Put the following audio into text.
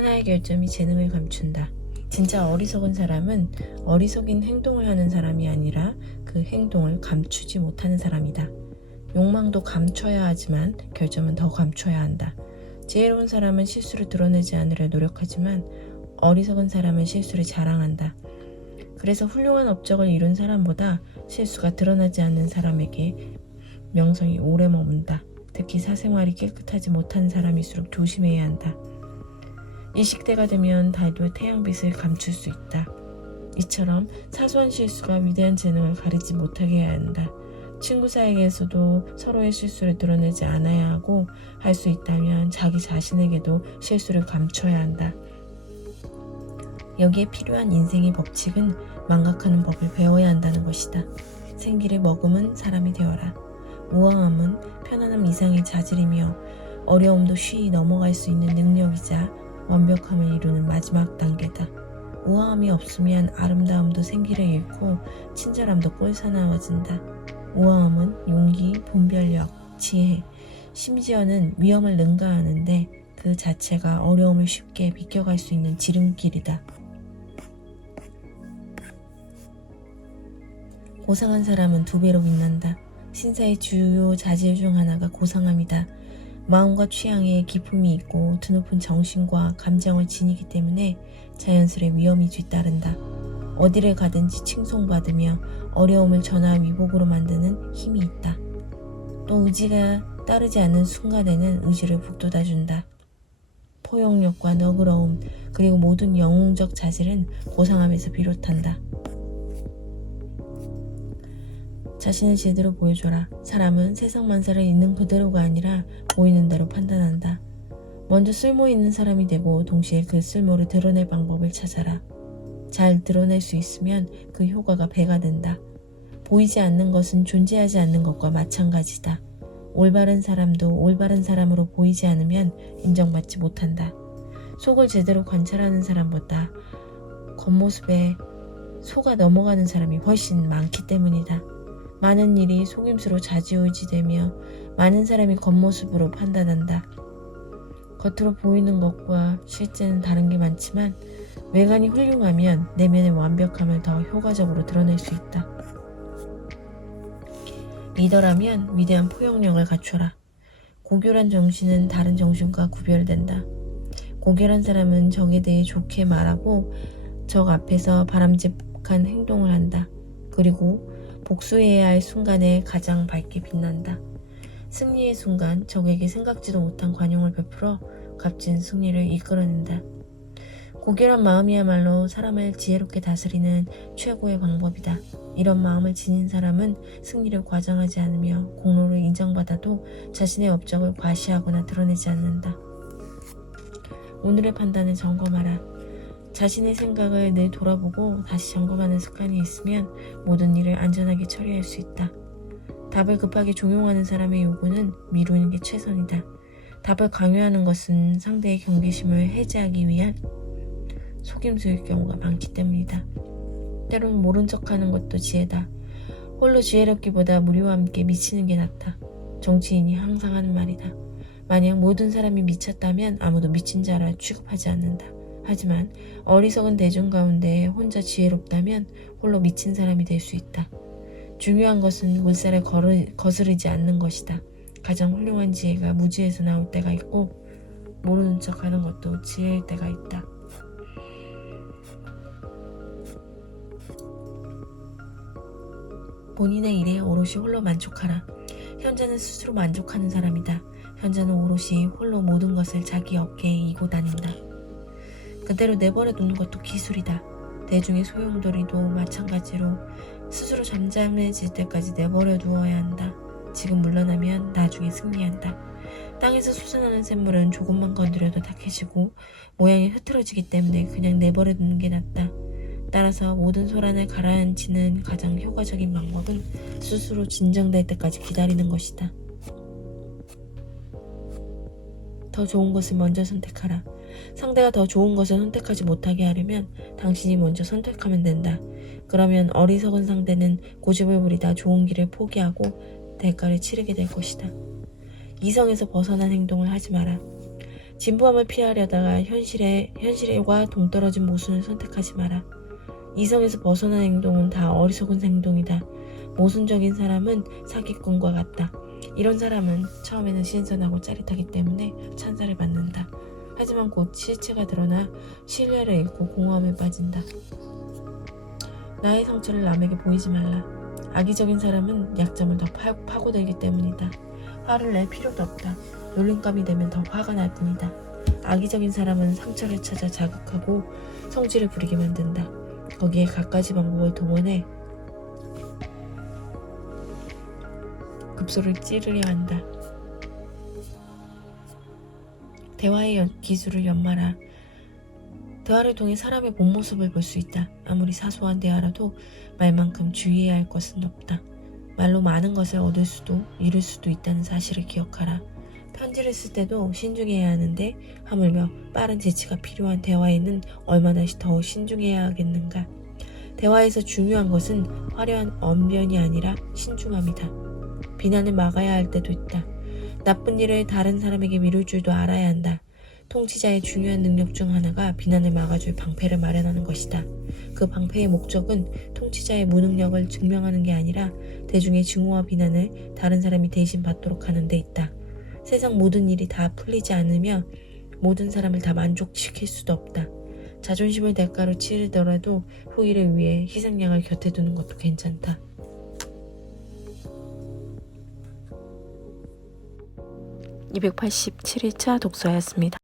하나의 결점이 재능을 감춘다. 진짜 어리석은 사람은 어리석인 행동을 하는 사람이 아니라 그 행동을 감추지 못하는 사람이다. 욕망도 감춰야 하지만 결점은 더 감춰야 한다. 지혜로운 사람은 실수를 드러내지 않으려 노력하지만 어리석은 사람은 실수를 자랑한다. 그래서 훌륭한 업적을 이룬 사람보다 실수가 드러나지 않는 사람에게 명성이 오래 머문다. 특히 사생활이 깨끗하지 못한 사람일수록 조심해야 한다. 일식대가 되면 달도 태양빛을 감출 수 있다. 이처럼 사소한 실수가 위대한 재능을 가리지 못하게 해야 한다. 친구 사이에서도 서로의 실수를 드러내지 않아야 하고 할 수 있다면 자기 자신에게도 실수를 감춰야 한다. 여기에 필요한 인생의 법칙은 망각하는 법을 배워야 한다는 것이다. 생기를 머금은 사람이 되어라. 우아함은 편안함 이상의 자질이며 어려움도 쉬이 넘어갈 수 있는 능력이자 완벽함을 이루는 마지막 단계다. 우아함이 없으면 아름다움도 생기를 잃고 친절함도 꼴사나워진다. 우아함은 용기, 분별력, 지혜, 심지어는 위험을 능가하는데 그 자체가 어려움을 쉽게 비껴갈 수 있는 지름길이다. 고상한 사람은 두 배로 빛난다. 신사의 주요 자질 중 하나가 고상함이다. 마음과 취향에 기품이 있고 드높은 정신과 감정을 지니기 때문에 자연스레 위험이 뒤따른다. 어디를 가든지 칭송받으며 어려움을 전화위복으로 만드는 힘이 있다. 또 의지가 따르지 않는 순간에는 의지를 북돋아준다. 포용력과 너그러움 그리고 모든 영웅적 자질은 고상함에서 비롯한다. 자신을 제대로 보여줘라. 사람은 세상 만사를 있는 그대로가 아니라 보이는 대로 판단한다. 먼저 쓸모있는 사람이 되고 동시에 그 쓸모를 드러낼 방법을 찾아라. 잘 드러낼 수 있으면 그 효과가 배가 된다. 보이지 않는 것은 존재하지 않는 것과 마찬가지다. 올바른 사람도 올바른 사람으로 보이지 않으면 인정받지 못한다. 속을 제대로 관찰하는 사람보다 겉모습에 속아 넘어가는 사람이 훨씬 많기 때문이다. 많은 일이 속임수로 좌지우지되며 많은 사람이 겉모습으로 판단한다. 겉으로 보이는 것과 실제는 다른 게 많지만 외관이 훌륭하면 내면의 완벽함을 더 효과적으로 드러낼 수 있다. 리더라면 위대한 포용력을 갖춰라. 고결한 정신은 다른 정신과 구별된다. 고결한 사람은 적에 대해 좋게 말하고 적 앞에서 바람직한 행동을 한다. 그리고 복수해야 할 순간에 가장 밝게 빛난다. 승리의 순간 적에게 생각지도 못한 관용을 베풀어 값진 승리를 이끌어낸다. 고결한 마음이야말로 사람을 지혜롭게 다스리는 최고의 방법이다. 이런 마음을 지닌 사람은 승리를 과장하지 않으며 공로를 인정받아도 자신의 업적을 과시하거나 드러내지 않는다. 오늘의 판단을 점검하라. 자신의 생각을 늘 돌아보고 다시 점검하는 습관이 있으면 모든 일을 안전하게 처리할 수 있다. 답을 급하게 종용하는 사람의 요구는 미루는 게 최선이다. 답을 강요하는 것은 상대의 경계심을 해제하기 위한 속임수일 경우가 많기 때문이다. 때로는 모른 척하는 것도 지혜다. 홀로 지혜롭기보다 무리와 함께 미치는 게 낫다. 정치인이 항상 하는 말이다. 만약 모든 사람이 미쳤다면 아무도 미친 자라 취급하지 않는다. 하지만 어리석은 대중 가운데 혼자 지혜롭다면 홀로 미친 사람이 될 수 있다. 중요한 것은 물살에 거스르지 않는 것이다. 가장 훌륭한 지혜가 무지에서 나올 때가 있고 모르는 척하는 것도 지혜일 때가 있다. 본인의 일에 오롯이 홀로 만족하라. 현자는 스스로 만족하는 사람이다. 현자는 오롯이 홀로 모든 것을 자기 어깨에 이고 다닌다. 그대로 내버려 두는 것도 기술이다. 대중의 소용돌이도 마찬가지로 스스로 잠잠해질 때까지 내버려 두어야 한다. 지금 물러나면 나중에 승리한다. 땅에서 솟아나는 샘물은 조금만 건드려도 탁해지고 모양이 흐트러지기 때문에 그냥 내버려 두는 게 낫다. 따라서 모든 소란을 가라앉히는 가장 효과적인 방법은 스스로 진정될 때까지 기다리는 것이다. 더 좋은 것을 먼저 선택하라. 상대가 더 좋은 것을 선택하지 못하게 하려면 당신이 먼저 선택하면 된다. 그러면 어리석은 상대는 고집을 부리다 좋은 길을 포기하고 대가를 치르게 될 것이다. 이성에서 벗어난 행동을 하지 마라. 진부함을 피하려다가 현실과 동떨어진 모순을 선택하지 마라. 이성에서 벗어난 행동은 다 어리석은 행동이다. 모순적인 사람은 사기꾼과 같다. 이런 사람은 처음에는 신선하고 짜릿하기 때문에 찬사를 받는다. 하지만 곧 실체가 드러나 신뢰를 잃고 공허함에 빠진다. 나의 상처를 남에게 보이지 말라. 악의적인 사람은 약점을 더 파고들기 때문이다. 화를 낼 필요도 없다. 놀림감이 되면 더 화가 날 뿐이다. 악의적인 사람은 상처를 찾아 자극하고 성질을 부리게 만든다. 거기에 갖가지 방법을 동원해 급소를 찌르려 한다. 대화의 기술을 연마라. 대화를 통해 사람의 본 모습을 볼 수 있다. 아무리 사소한 대화라도 말만큼 주의해야 할 것은 없다. 말로 많은 것을 얻을 수도 잃을 수도 있다는 사실을 기억하라. 편지를 쓸 때도 신중해야 하는데 하물며 빠른 재치가 필요한 대화에는 얼마나 더 신중해야 하겠는가. 대화에서 중요한 것은 화려한 언변이 아니라 신중함이다. 비난을 막아야 할 때도 있다. 나쁜 일을 다른 사람에게 미룰 줄도 알아야 한다. 통치자의 중요한 능력 중 하나가 비난을 막아줄 방패를 마련하는 것이다. 그 방패의 목적은 통치자의 무능력을 증명하는 게 아니라 대중의 증오와 비난을 다른 사람이 대신 받도록 하는 데 있다. 세상 모든 일이 다 풀리지 않으며 모든 사람을 다 만족시킬 수도 없다. 자존심을 대가로 치르더라도 후일을 위해 희생양을 곁에 두는 것도 괜찮다. 287일차 독서였습니다.